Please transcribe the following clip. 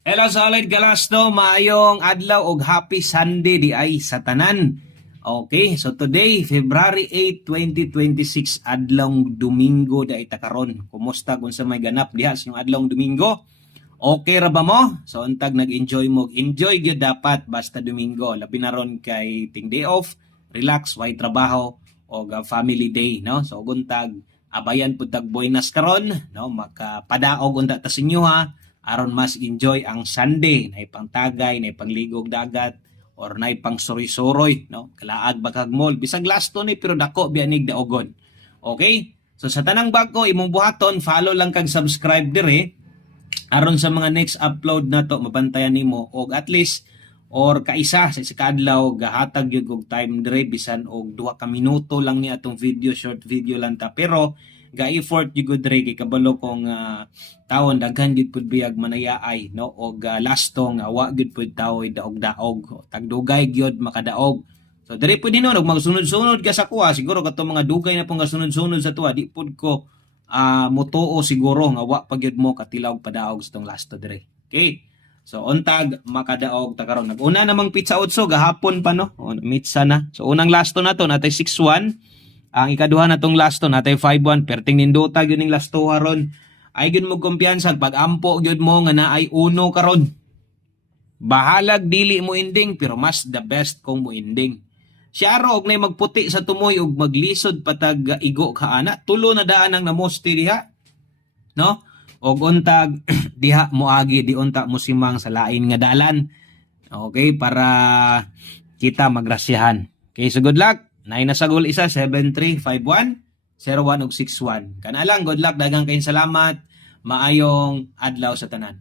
Hello solid Galasto, maayong adlaw og happy Sunday di ay sa tanan. Okay, so today February 8, 2026 adlong Domingo di ay takaron. Kumusta kung sa may ganap diha sa yung adlong Domingo? Okay ra ba mo? So untag nag-enjoy mo, enjoy gyud dapat basta Domingo. Labi na ron kay ting day off, relax, way trabaho o family day, no? So untag abayan pud tag buenas karon, no? Makapadaog unta ta sa inyo ha aron mas enjoy ang Sunday na ipangtagay, na ipangligog dagat or na ipang soroy-soroy, no? Kalaag bakag mall bisag lasto ni pero dako bianig daogon. Okay? So sa tanang bago imong buhaton, follow lang kag subscribe dire aron sa mga next upload na to mabantayan nimo og at least or kaisa sa kadlaw gahatag gyud og time dire bisan og 2 ka minuto lang ni atong video, short video lang ta pero ga-effort gyud dire kay kabalo kong taon daghan gyud pud biyag manayaay no og lastong wa gyud pud tawoy daog-daog tagdugay gyud makadaog. So dire pud no magsunod-sunod ka sa kuha siguro katong mga dugay na pong sunod-sunod sa tuwa di pud ko mutuo siguro nga wa pa gyud mo katilaw padaog sa tong lasto dire. Okay? So untag makadaog ta karon. Nag-una namang pizza utso gahapon pa no. Mitsa na. So unang lasto na to natay 6-1. Ang ikaduha na tong lasto natay 5-1 perting nindota gyud ning lasto ron. Ay gyud mo kumpiyansa pag ampo gyud mo nga naay uno karon. Bahalag dili mo ending pero mas the best kung mo ending. Siya og nay magputi sa tumoy ug maglisod patag igo ka ana. Tulo na daan ang namosti diha. No? Og untag diha moagi di unta mo simang sa lain nga dalan. Okay, para kita magrasyahan. Okay, so good luck. Nay nasagol isa 7351 01 ug 61. Kana lang good luck daghang kayong salamat. Maayong adlaw sa tanan.